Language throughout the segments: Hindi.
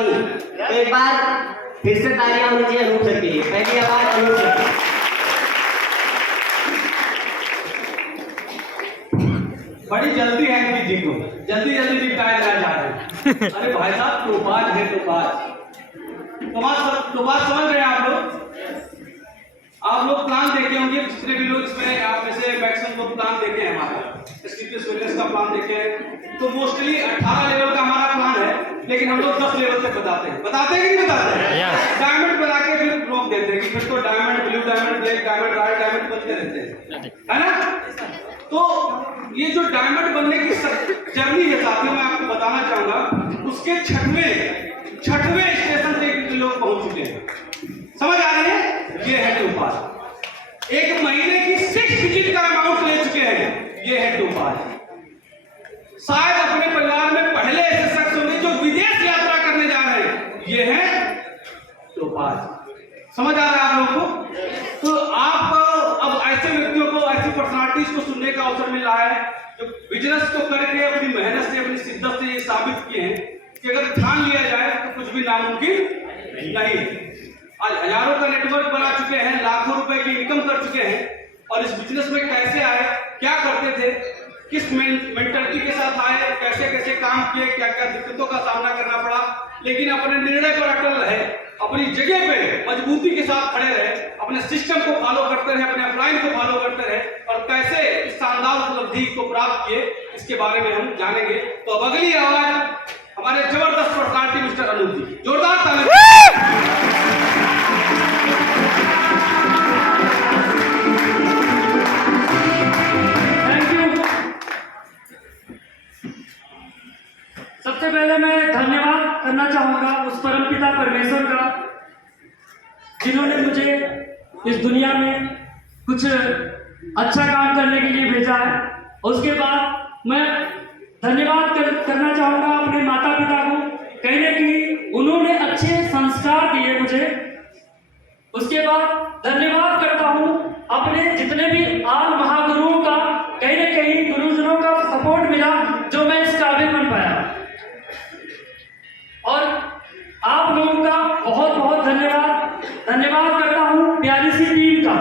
नहीं। तो एक बार फिर से तालियां होनी चाहिए अनूप सर के लिए। पहली आवाज अनूप सर की। बड़ी जल्दी है इनकी जी को, जल्दी जल्दी निपटाया देना चाह रहे हैं। अरे भाई साहब तो बात है तो बात समझ रहे हैं आप लोग प्लान देखे होंगे, जितने भी लोग इसमें आप में से मैक्सिमम लोग प्लान देखे हैं, हमारा एसटीपीएस वेलनेस का प्लान देखे हैं। तो मोस्टली 18 लेवल का हमारा प्लान है, लेकिन हम लोग 10 लेवल तक बताते हैं कि नहीं बताते हैं? डायमंड बना के फिर रोक देते हैं कि फिर तो diamond, blue diamond, black diamond, royal diamond बनते रहते हैं, है ना? तो ये जो डायमंड बनने की जर्नी है साथियों, मैं आपको बताना चाहूंगा, उसके छठवें स्टेशन तक लोग पहुंच चुके हैं। समझ आ रहे हैं? ये है टोपाज। एक महीने की 6 डिजिट का अमाउंट ले चुके हैं। ये है टोपाज। शायद अपने परिवार में पहले ऐसे शख्स होंगे जो विदेश यात्रा करने जा रहे हैं। ये है टोपाज। समझ आ रहा है आप लोगों को? तो आप अब ऐसे व्यक्तियों को, ऐसी पर्सनालिटीज को सुनने का अवसर मिल रहा है जो बिजनेस को करके अपनी मेहनत से, अपनी शिद्दत से ये साबित किए हैं कि अगर ठान लिया जाए तो कुछ भी नामुमकिन नहीं। आज हजारों का नेटवर्क बना चुके हैं, लाखों रुपए की इनकम कर चुके हैं, और इस बिजनेस में कैसे आए, क्या करते थे, किस मेंटालिटी के साथ आए, कैसे कैसे काम किए, क्या क्या दिक्कतों का सामना करना पड़ा, लेकिन अपने निर्णय पर अटल रहे, अपनी जगह पे मजबूती के साथ खड़े रहे, अपने सिस्टम को फॉलो करते रहे, अपने अपलाइन को फॉलो करते रहे, और कैसे इस शानदार उपलब्धि को प्राप्त किए, इसके बारे में हम जानेंगे। तो अब अगली आवाज हमारे जबरदस्त पर्सनालिटी मिस्टर अनूप जी, जोरदार तालियां। सबसे पहले मैं धन्यवाद करना चाहूंगा उस परमपिता परमेश्वर का, जिन्होंने मुझे इस दुनिया में कुछ अच्छा काम करने के लिए भेजा है। उसके बाद मैं धन्यवाद करना चाहूंगा अपने माता पिता को, कहने की उन्होंने अच्छे संस्कार दिए मुझे। उसके बाद धन्यवाद करता हूं अपने जितने भी आल महागुरुओं का, कहीं न कहीं गुरुजनों का सपोर्ट मिला जो मैं इस काबिल बन पाया। और आप लोगों का बहुत बहुत धन्यवाद करता हूं प्यारी सी टीम का,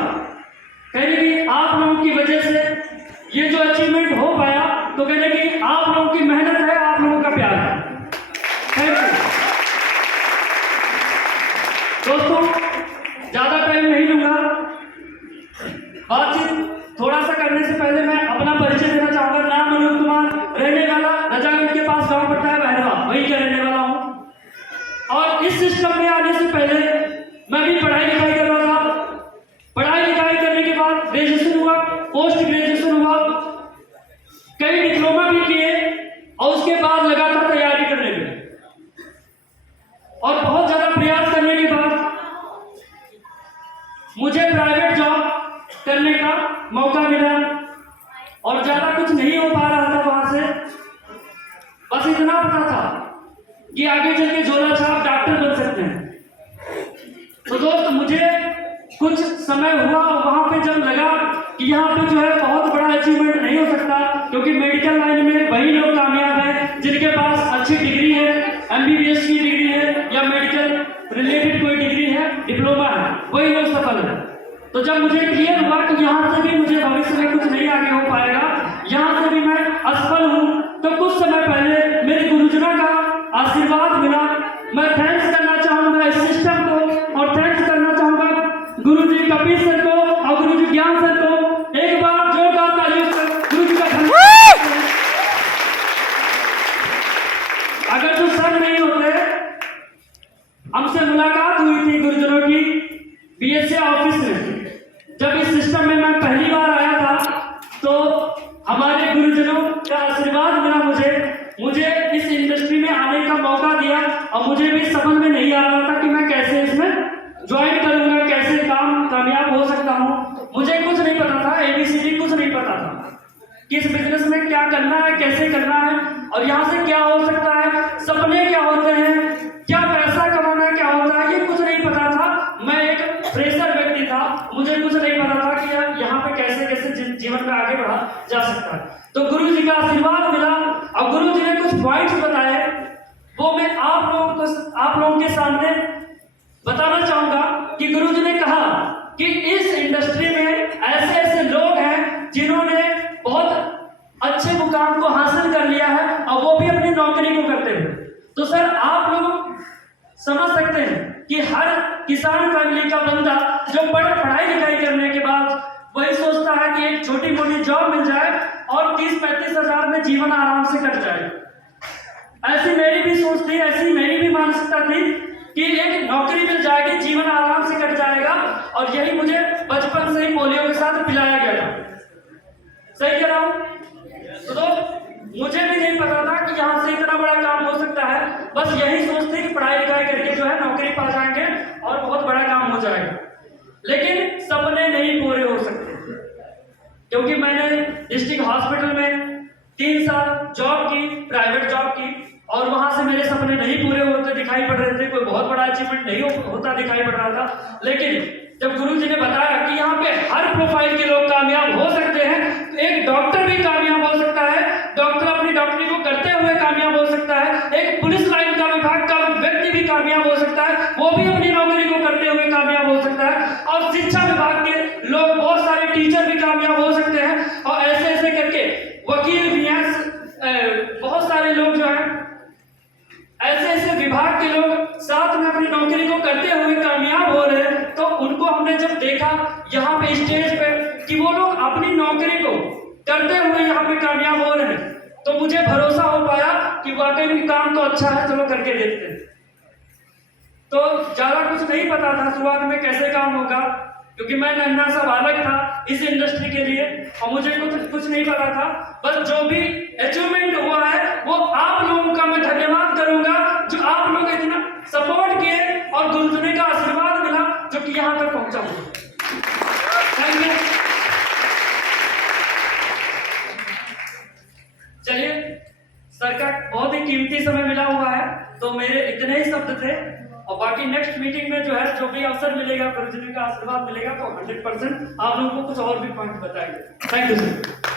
कहने की आप लोगों की वजह से ये जो अचीवमेंट हो पाया, तो कहने की आप लोगों की मेहनत है, आप लोगों का प्यार है। थैंक यू दोस्तों, ज्यादा टाइम नहीं लूंगा। बातचीत थोड़ा सा करने से पहले मैं अपना परिचय देना चाहूंगा। नाम अनूप कुमार, रहने वाला रजागंज के पास गांव पड़ता है बहरवा, वहीं का रहने वाला हूं। और इस सिस्टम में आने से पहले मैं भी पढ़ाई लिखाई कर रहा था। पढ़ाई लिखाई करने के बाद ग्रेजुएशन हुआ, पोस्ट ग्रेजुएशन हुआ, कई डिप्लोमा भी किए, और उसके बाद लगा था तैयारी करने में। और बहुत ज्यादा प्रयास करने के बाद मुझे प्राइवेट जॉब करने का मौका मिला, और ज्यादा कुछ नहीं हो पा रहा था वहां से। बस इतना पता था कि आगे चल के झोला छाप डॉक्टर बन सकते हैं। तो दोस्त मुझे कुछ समय हुआ, वहां पे जब लगा कि यहाँ पे जो है बहुत बड़ा अचीवमेंट नहीं हो सकता, क्योंकि मेडिकल लाइन में वही लोग कामयाब हैं जिनके पास अच्छी डिग्री है, एमबीबीएस की डिग्री है या मेडिकल रिलेटेड कोई डिग्री है, डिप्लोमा है, वही लोग सफल है। तो जब मुझे क्लियर हुआ कि यहाँ से भी मुझे भविष्य में कुछ नहीं आगे हो पाएगा, यहाँ से भी मैं असफल हूँ, तो कुछ समय पहले मेरे गुरुजनों का आशीर्वाद मिला। मैं थैंक्स करना चाहूंगा इस सिस्टम को, और थैंक्स करना चाहूंगा गुरुजी कपिल सर को और गुरुजी ज्ञान सर को। एक बार जोरदार तालियों से गुरुजी का धन्यवाद। अगर जो सर नहीं होते, हमसे मुलाकात हुई थी गुरुजनों की बीएसए ऑफिस में। जब इस सिस्टम में मैं पहली बार आया था, तो हमारे गुरुजनों का आशीर्वाद मिला मुझे इस इंडस्ट्री में आने का मौका दिया, और मुझे भी समझ में नहीं आ रहा था कि मैं कैसे इसमें ज्वाइन करूंगा, कैसे कामयाब हो सकता हूं। मुझे कुछ नहीं पता था, एबीसीडी कुछ नहीं पता था कि इस बिजनेस में क्या करना है, कैसे करना है, और यहाँ से क्या हो सकता है, सपने क्या होते हैं, क्या पैसा कमाना क्या होता है, ये कुछ नहीं पता था। मैं एक फ्रेशर व्यक्ति था, मुझे कुछ नहीं पता था कि यहाँ पे कैसे कैसे जीवन में आगे बढ़ा जा सकता है। तो गुरु जी का आशीर्वाद मिला, और गुरु जी ने कुछ पॉइंट्स बताए, वो मैं आप लोगों को आप लोगों के सामने बताना चाहूंगा कि गुरुजी ने कहा कि इस इंडस्ट्री में ऐसे ऐसे लोग हैं जिन्होंने बहुत अच्छे मुकाम को हासिल कर लिया है और वो भी अपनी नौकरी को करते हुए। तो सर आप लोग समझ सकते हैं कि हर किसान फैमिली का बंदा जो पढ़ाई लिखाई करने के बाद वही सोचता है कि एक छोटी मोटी जॉब मिल जाए और 30-35 हजार में जीवन आराम से कट जाए। ऐसी मेरी भी सोच थी, ऐसी मेरी भी मानसिकता थी कि एक नौकरी मिल जाएगी, जीवन आराम से कट जाएगा, और यही मुझे बचपन से ही पोलियो के साथ पिलाया गया था। सही कह रहा हूं? तो मुझे भी नहीं पता था कि यहाँ से इतना बड़ा काम हो सकता है। बस यही सोच थी कि पढ़ाई लिखाई करके जो है नौकरी पा जाएंगे और बहुत बड़ा काम हो जाएगा। लेकिन सपने नहीं पूरे हो सकते, क्योंकि मैंने डिस्ट्रिक्ट हॉस्पिटल में 3 साल जॉब की, प्राइवेट जॉब की, और वहां से मेरे सपने नहीं पूरे होते दिखाई पड़ रहे थे, कोई बहुत बड़ा अचीवमेंट नहीं होता दिखाई पड़ रहा था। लेकिन जब गुरुजी ने बताया कि यहाँ पे हर प्रोफाइल के लोग कामयाब हो सकते हैं, तो एक डॉक्टर भी कामयाब हो सकता है, डॉक्टर अपनी डॉक्टरी को करते हुए कामयाब हो सकता है, एक पुलिस लाइन का विभाग का व्यक्ति भी कामयाब हो सकता है, वो भी अपनी नौकरी को करते हुए कामयाब हो सकता है, और शिक्षा विभाग के लोग, बहुत सारे टीचर भी कामयाब हो सकते हैं, और ऐसे ऐसे करके वकील भी हैं, बहुत सारे लोग जो है ऐसे ऐसे विभाग के लोग साथ में अपनी नौकरी को करते हुए कामयाब हो रहे हैं। तो उनको हमने जब देखा यहाँ पे स्टेज पे कि वो लोग अपनी नौकरी को करते हुए यहाँ पे कामयाब हो रहे हैं, तो मुझे भरोसा हो पाया कि वाकई में काम तो अच्छा है, चलो करके देखते हैं। तो ज्यादा कुछ नहीं पता था शुरुआत में कैसे काम होगा, क्योंकि मैं नन्हा सा बालक था इस इंडस्ट्री के लिए, और मुझे कुछ नहीं पता था। बस जो भी अचीवमेंट हुआ है वो आप लोगों का मैं धन्यवाद करूंगा, जो आप लोग इतना सपोर्ट किए और गुरुजी का आशीर्वाद मिला जो कि यहाँ तक पहुंचा हूं। Thank you. चलिए, सर का बहुत ही कीमती समय मिला हुआ है, तो मेरे इतने ही शब्द थे, और बाकी नेक्स्ट मीटिंग में जो है जो भी अवसर मिलेगा, गुरुजी का आशीर्वाद मिलेगा, तो 100% आप लोगों को कुछ और भी पॉइंट बताएंगे। Thank you sir.